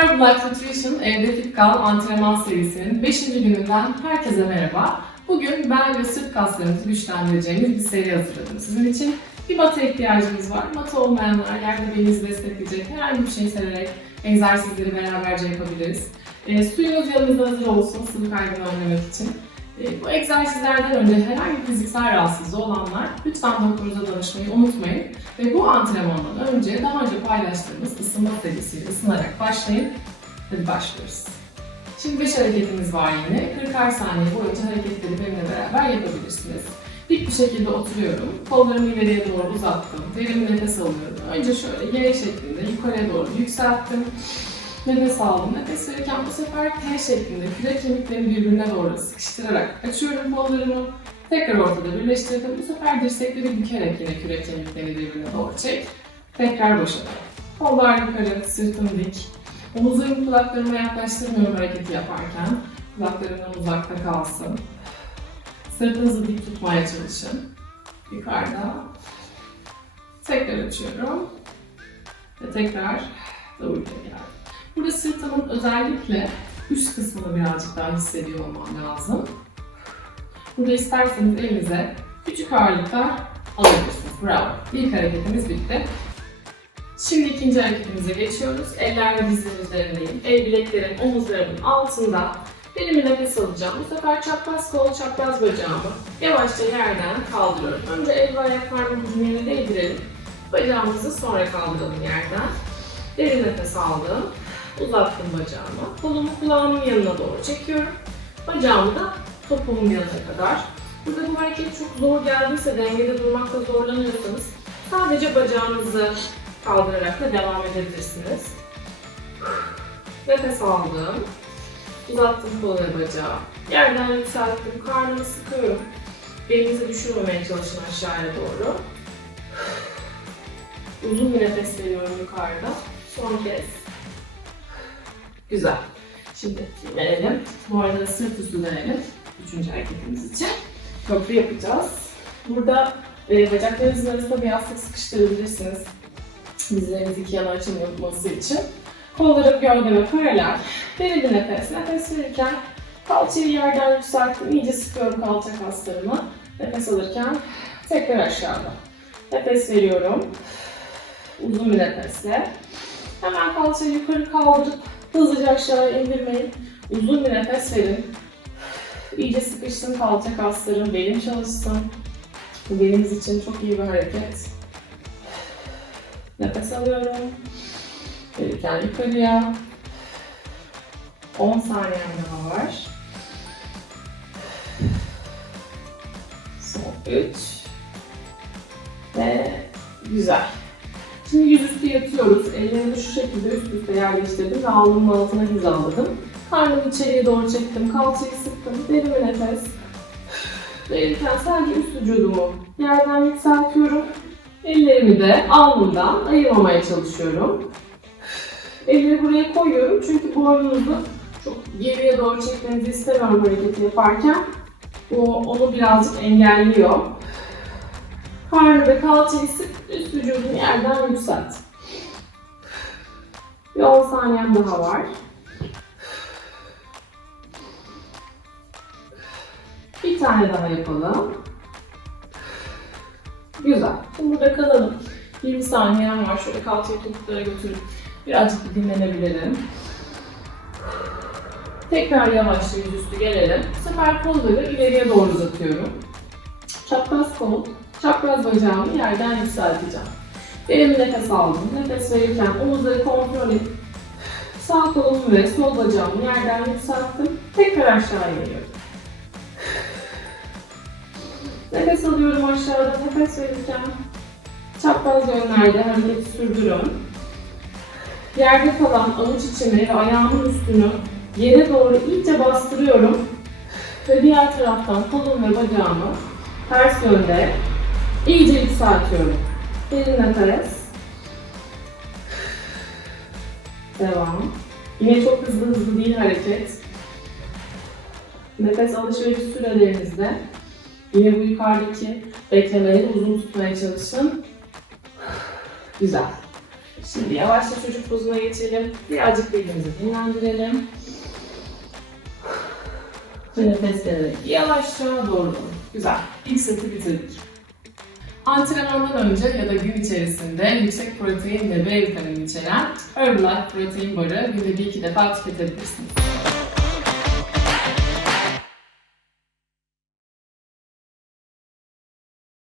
Herbalife Nutrition Evde Fit Kal antrenman serisinin 5. gününden herkese merhaba. Bugün bel ve sırt kaslarımızı güçlendireceğimiz bir seri hazırladım sizin için. Bir mata ihtiyacımız var. Mata olmayanlar yerde belinizi destekleyecek herhangi bir şey sererek egzersizleri beraberce yapabiliriz. E, suyunuz yanınızda hazır olsun sıvı kaybını önlemek için. E, bu egzersizlerden önce herhangi bir fiziksel rahatsızlığı olanlar lütfen doktorunuza danışmayı unutmayın. Ve bu antrenmandan önce daha önce paylaştığımız ısınma serisiyle ısınarak başlayın. Hadi başlıyoruz. Şimdi 5 hareketimiz var yine. 40'ar saniye boyunca hareketleri benimle beraber yapabilirsiniz. Dik bir şekilde oturuyorum. Kollarımı ileriye doğru uzattım. Derin nefes alıyorum. Önce şöyle Y şeklinde yukarıya doğru yükselttim. Nefes aldım. Nefes verirken bu sefer T şeklinde kürek kemiklerimi birbirine doğru sıkıştırarak açıyorum kollarımı. Tekrar ortada birleştirdim. Bu sefer dirsekleri bükerek yine kürek kemiklerini birbirine doğru çek. Tekrar boşalt. Kollar yukarı, sırtım dik. Omuzlarımı kulaklarıma yaklaştırmıyorum hareketi yaparken. Kulaklarımdan uzakta kalsın. Sırtınızı dik tutmaya çalışın. Yukarıda. Tekrar açıyorum. Ve tekrar doğruya geldim. Burada sırtımın özellikle üst kısmını birazcık daha hissediyor olmam lazım. Burada isterseniz elinize küçük ağırlıklar alabilirsiniz. Bravo. İlk hareketimiz bitti. Şimdi ikinci hareketimize geçiyoruz. Eller ve dizlerin üzerindeyim. El bileklerim omuzlarımın altında. Belimi nefes alacağım. Bu sefer çapraz kol, çapraz bacağımı yavaşça yerden kaldırıyorum. Önce el ve ayaklarımı birbirine değdirelim. Bacağımızı sonra kaldıralım yerden. Derin nefes aldım. Uzattım bacağımı. Kolumu kulağımın yanına doğru çekiyorum. Bacağımı da topuğumun yanına kadar. Burada bu hareket çok zor geldiyse, dengede durmakta zorlanıyorsanız sadece bacağınızı kaldırarak da devam edebilirsiniz. Nefes aldım. Uzattım kolu ve bacağı. Yerden yükselttim. Karnımı sıkıyorum. Belinizi düşürmemeye çalışın aşağıya doğru. Uzun bir nefes veriyorum yukarıda. Son kez. Güzel. Şimdi verelim. Bu arada sırt üstü dönelim. Üçüncü hareketimiz için. Köprü yapacağız. Burada e, bacaklarınızın arasında bir yastık sıkıştırabilirsiniz. Dizleriniz iki yana açılmaması için. Kollarım gövdeme paralel. Bir nefes. Nefes verirken kalçayı yerden yükselttim. İyice sıkıyorum kalça kaslarımı. Nefes alırken tekrar aşağıda. Nefes veriyorum. Uzun bir nefesle. Hemen kalçayı yukarı kaldırıp hızlıca aşağıya indirmeyin. Uzun bir nefes verin. İyice sıkıştım kalça kaslarım, belim çalışsın. Bu belimiz için çok iyi bir hareket. Nefes alıyorum. Verirken yukarıya. 10 saniyem daha var. Son 3. Ve güzel. Şimdi yüzüstü yatıyoruz. Ellerimi şu şekilde üst üste yerleştirdim ve alnımın altına hizaladım. Karnımı içeriye doğru çektim. Kalçayı sıktım. Derin bir nefes. Verirken sadece üst vücudumu yerden yükseltiyorum. Ellerimi de alnımdan ayırmamaya çalışıyorum. Elleri buraya koyuyorum çünkü boynunuzu çok geriye doğru çekmenizi istemiyorum hareketi yaparken. Bu onu birazcık engelliyor. Karnı ve kalçayı sık, üst vücudunu yerden yükselt. Bir 10 saniyem daha var. Bir tane daha yapalım. Güzel. Şimdi burada kalalım. 20 saniyem var. Şöyle kalçayı topuklara götürüp birazcık bir dinlenebilirim. Tekrar yavaşça yüzüstü gelelim. Bu sefer kolları ileriye doğru uzatıyorum. Çapraz kol, çapraz bacağımı yerden yükselteceğim. Derin nefes aldım. Nefes verirken omuzları kontrol et. Sağ kolumu ve sol bacağımı yerden yükselttim. Tekrar aşağı iniyorum. Nefes alıyorum aşağıda. Nefes verirken çapraz yönlerde hareketi sürdürün. Yerde kalan avuç içimi ve ayağımın üstünü yere doğru iyice bastırıyorum. Ve diğer taraftan kolum ve bacağımı ters yönde iyice yükseltiyorum. Derin nefes. Devam. Yine çok hızlı hızlı değil hareket. Nefes alışveriş sürelerinizde yine bu yukarıdaki beklemeleri uzun tutmaya çalışın. Güzel. Şimdi yavaşça çocuk pozuna geçelim. Birazcık belimizi dinlendirelim. Ve nefes vererek yavaşça doğrulalım. Güzel. İlk seti bitirdik. Antrenmandan önce ya da gün içerisinde yüksek protein ve B vitamini içeren Herbalife Protein Bar'ı günde bir iki defa tüketebilirsiniz.